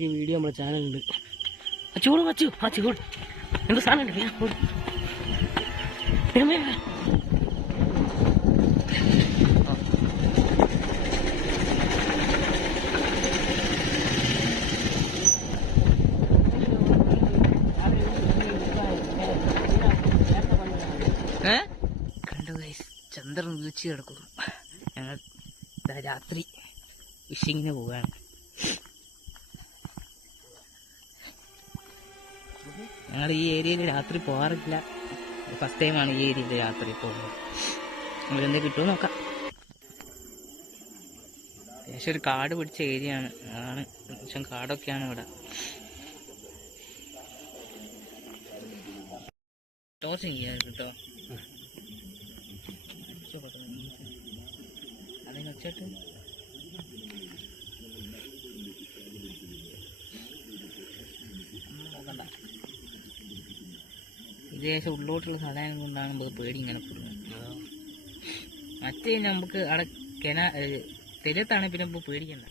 Automatic video നമ്മുടെ ചാനലുണ്ട് അച്ചൂടും അച്ചു അച്ചു ചൂട്. എന്തോ സാധനം ഉണ്ട്? വേഗം ഗൈസ് ചന്ദ്രൻ ഉദിച്ചു കിടക്കുന്നു. ഞങ്ങൾ രാത്രി ഫിഷിങ്ങിന് പോവുകയാണ്. ഞങ്ങൾ ഈ ഏരിയയിൽ രാത്രി പോകാറില്ല ഫസ്റ്റ് ടൈമാണ് ഈ ഏരിയയിൽ രാത്രി പോകുന്നത്. നമ്മളെന്ത് കിട്ടുമോ നോക്കാം. ഏകദേശം ഒരു കാട് പിടിച്ച ഏരിയ ആണ് അതാണ് അത്യാവശ്യം കാടൊക്കെയാണ് ഇവിടെ. ടോർച്ചിങ് ചെയ്യാൻ കേട്ടോ അതിന് ഏകദേശം ഉള്ളോട്ടുള്ള സ്ഥലം കൊണ്ടാണ് നമുക്ക് പേടി ഇങ്ങനെ പോകുന്നത് മറ്റേ നമുക്ക് അവിടെ കിണ തെരത്താണ് പിന്നെ നമുക്ക് പേടിക്കണ്ട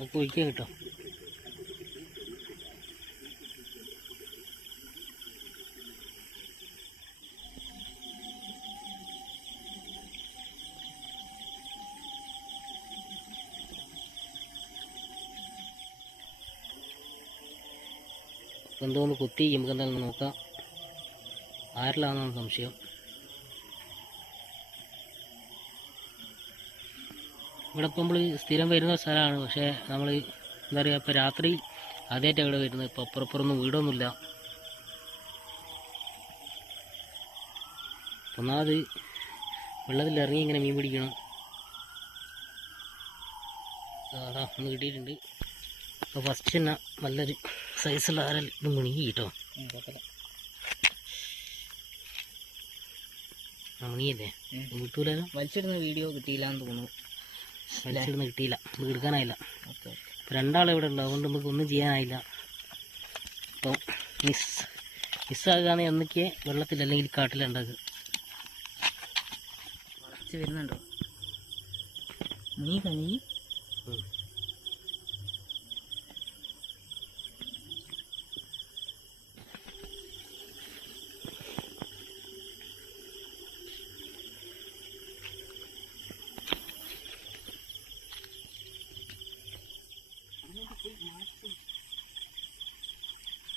ഒക്കെ ഒഴിക്കാം കേട്ടോ എന്തോന്ന് കുത്തി നമുക്ക് എന്തായാലും നോക്കാം? ആരിലാണെന്നാണ് സംശയം. ഇവിടെ ഇപ്പോൾ നമ്മൾ സ്ഥിരം വരുന്ന സ്ഥലമാണ്. പക്ഷേ നമ്മൾ എന്താ പറയുക ഇപ്പോൾ രാത്രി ആദ്യമായിട്ടാണ് ഇവിടെ വരുന്നത്. ഇപ്പോൾ അപ്പുറപ്പുറമൊന്നും വീടൊന്നുമില്ല. ഒന്നാമത് വെള്ളത്തിൽ ഇറങ്ങി ഇങ്ങനെ മീൻ പിടിക്കണം. അതാ ഒന്ന് കിട്ടിയിട്ടുണ്ട്. അപ്പോൾ ഫസ്റ്റ് തന്നെ നല്ലൊരു സൈസുള്ള ആരൽ ഇത് മുണുങ്ങി കേട്ടോ മുണിയല്ലേ കിട്ടൂലോ വലിച്ചിടുന്ന വീഡിയോ കിട്ടിയില്ല എന്ന് തോന്നുന്നു. വലിച്ചിടുന്ന കിട്ടിയില്ല. നമുക്ക് എടുക്കാനായില്ല. ഇപ്പം ഇവിടെ ഉണ്ട് അതുകൊണ്ട് നമുക്ക് ഒന്നും ചെയ്യാനായില്ല. അപ്പം മിസ് മിസ്സാകാന്ന് എന്നൊക്കെ വെള്ളത്തിൽ അല്ലെങ്കിൽ കാട്ടിലുണ്ടത് വരുന്നുണ്ടോ? നീ കണി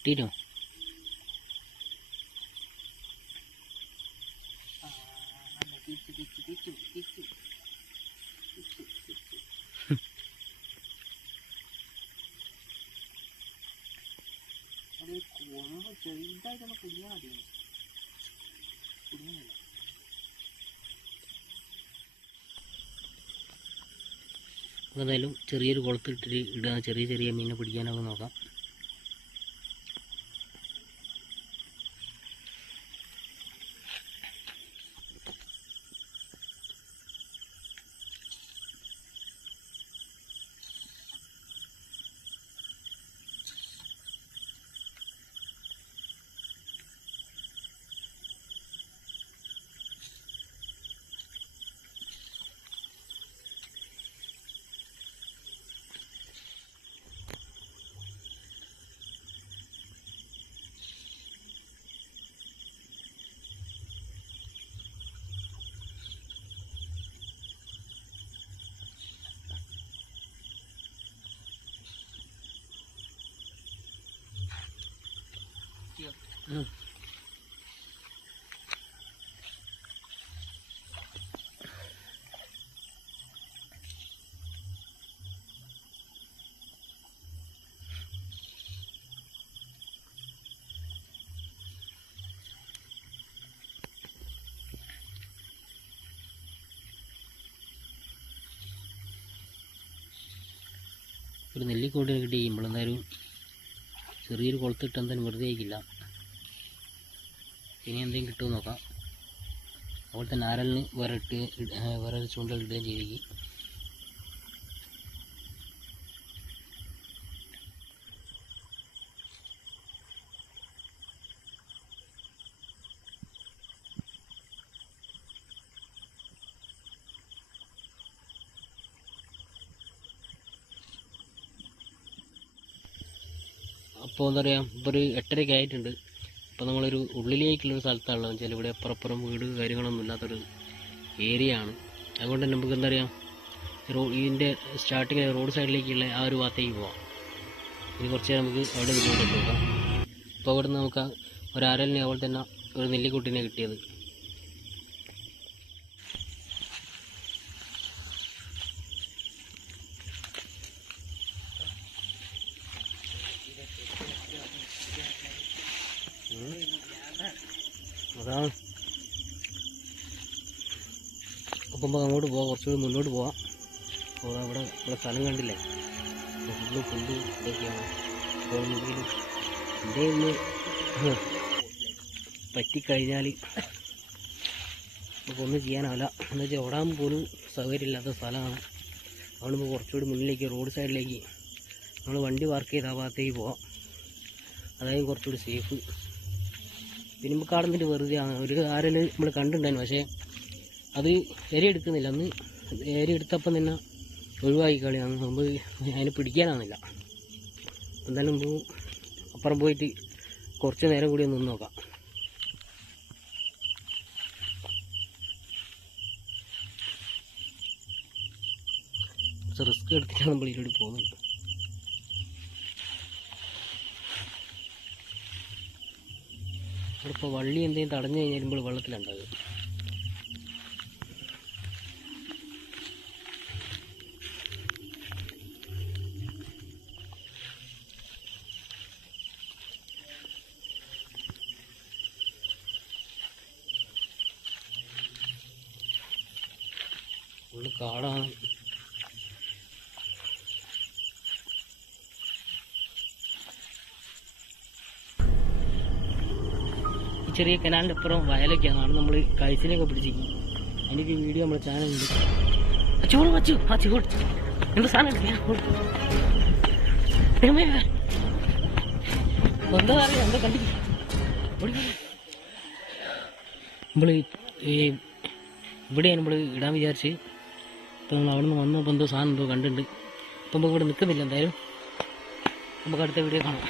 അത് കൊമ്പ് ചെറുതായിട്ടൊന്ന് ചെറിയൊരു കുളത്തിട്ടിട്ട് ഇടുക ചെറിയ ചെറിയ മീനിനെ പിടിക്കാനൊക്കെ നോക്കാം. ഒരു നെല്ലിക്കോട്ടിന് കിട്ടി നമ്മളെന്തായാലും ചെറിയൊരു കുളത്തിട്ട് എന്തായാലും വെറുതെ ആയിക്കില്ല. ഇനി എന്തെങ്കിലും കിട്ടുമെന്ന് നോക്കാം. അതുപോലെ തന്നെ ആരലിന് വേറിട്ട് ഇട്ട് വേറെ ഒരു ചൂണ്ടൽ ഇടുകയും ചെയ്തേക്ക് അപ്പോൾ എന്താ പറയുക ഇപ്പോൾ ഒരു എട്ടരയ്ക്ക് ആയിട്ടുണ്ട്. അപ്പോൾ നമ്മളൊരു ഉള്ളിലേക്കുള്ളൊരു സ്ഥലത്താണല്ലോ. വെച്ചാൽ ഇവിടെ അപ്പുറപ്പുറം വീട് കാര്യങ്ങളൊന്നും ഇല്ലാത്തൊരു ഏരിയ ആണ് അതുകൊണ്ട് തന്നെ നമുക്ക് എന്താ പറയുക റോ ഇതിന്റെ സ്റ്റാർട്ടിങ് റോഡ് സൈഡിലേക്കുള്ള ആ ഒരു ഭാഗത്തേക്ക് പോവാം. ഇനി കുറച്ച് നമുക്ക് അവിടെ പോയിട്ട് നോക്കാം അപ്പോൾ അവിടെ നിന്ന് നമുക്ക് ഒരു അരലിനെ അതുപോലെ തന്നെ ഒരു നെല്ലിക്കുട്ടീനെ കിട്ടിയത്. അതാണ്. അപ്പം നമുക്ക് അങ്ങോട്ട് പോവാം കുറച്ചുകൂടി മുന്നോട്ട് പോവാം. അപ്പോൾ അവിടെ ഇവിടെ സ്ഥലം കണ്ടില്ലേ? ഫുള്ള് പുല്ല് ഇതൊക്കെയാണ്. അപ്പോൾ എന്തെങ്കിലും എന്റെ ഒന്ന് പറ്റിക്കഴിഞ്ഞാൽ നമുക്കൊന്നും ചെയ്യാനാവില്ല. എന്ന് വെച്ചാൽ ഓടാൻ പോലും സൗകര്യമില്ലാത്ത സ്ഥലമാണ്. അതുകൊണ്ട് നമുക്ക് കുറച്ചുകൂടി മുന്നിലേക്ക് റോഡ് സൈഡിലേക്ക് നമ്മൾ വണ്ടി പാർക്ക് ആ ഭാഗത്തേക്ക് പോവാം. അതായത് കുറച്ചുകൂടി സേഫ് നമുക്ക് അവിടെ വെറുതെ ഒരു ആരെല്ലാം നമ്മൾ കണ്ടിട്ടുണ്ടായിരുന്നു. പക്ഷേ അത് എരി എടുക്കുന്നില്ല. അന്ന് എരി എടുത്തപ്പം തന്നെ ഒഴിവാക്കി കളിയാണ് നമ്മൾ അതിനെ പിടിക്കാനാണില്ല എന്തായാലും അപ്പുറം പോയിട്ട് കുറച്ച് നേരം കൂടി ഒന്ന് നോക്കാം. റിസ്ക് എടുത്തിട്ടാണ് നമ്മൾ ഇതിലൂടെ പോകുന്നത്. ഇപ്പോൾ വള്ളി എന്തെങ്കിലും തടഞ്ഞു കഴിഞ്ഞാൽ വെള്ളത്തിലുണ്ടാകും. ഫുള്ള് കാടാണ്. ചെറിയ കനാലിന്റെ അപ്പുറം വയലൊക്കെയാണ് അവിടെ നമ്മൾ കഴിച്ചിലൊക്കെ പിടിച്ചിരിക്കും. ഒരു വീഡിയോ നമ്മുടെ ചാനലുണ്ട് ചൂട് വച്ചു ആ ചൂട് എന്ത് സാധനം എന്താ നമ്മൾ ഈ ഇവിടെയാണ് നമ്മൾ ഇടാൻ വിചാരിച്ച്. ഇപ്പം നമ്മൾ അവിടെ നിന്ന് വന്നപ്പോൾ എന്തോ സാധനം എന്തോ കണ്ടിട്ടുണ്ട്. ഇപ്പം നമുക്ക് ഇവിടെ നിൽക്കുന്നില്ല എന്തായാലും. നമുക്ക് അടുത്ത വീഡിയോ കാണാം.